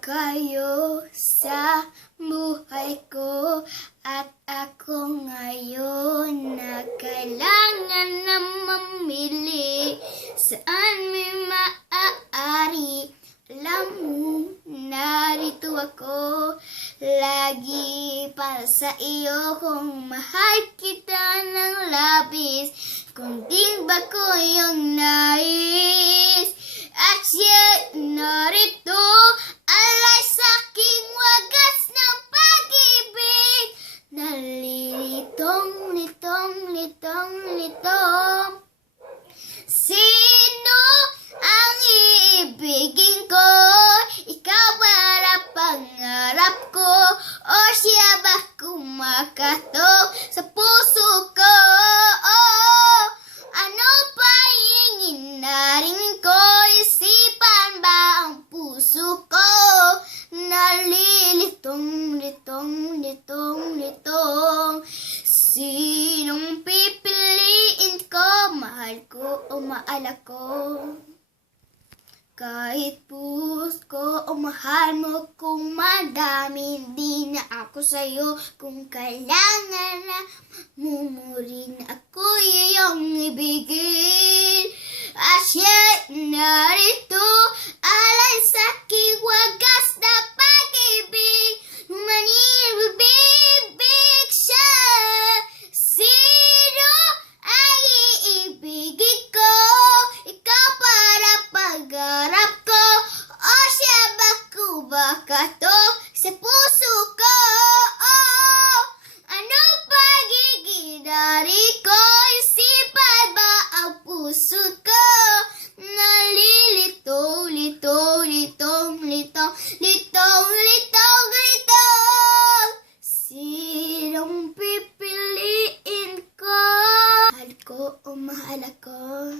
kayo sa buhay ko at ako ngayon na kailangan na mamili saan may maaari. Alam mo, narito ako lagi para sa iyo kung mahal kita ng labis, kung di ba ko yung nais. At siya narito, alay sa aking wagas ng pag-ibig. Nalilitong, litong. Sino ang iibigin ko? Ikaw para pangarap ko, o siya ba kumakatok sa puso ko? Ano pa hingin na rin ko? Isipan ba ang puso ko? Nalilitong, litong. Sinong pipiliin ko? Mahal ko o maala ko? Kahit puso ko o mahal mo, kung madami di na ako sa'yo, kung kailangan na mumurin ako iyong ibigin. At siya narito, alay sa aking wagas na pag-ibig. Manibibig siya. Sino ay iibigin ko? Ikaw para pag-arap ko, o siya ba kumakatok sa puso ko? Ano pagiging ko? Isipan ba ang puso ko? Nalilito, litong. Sinong pipiliin ko? Mahal ko o mahal ako?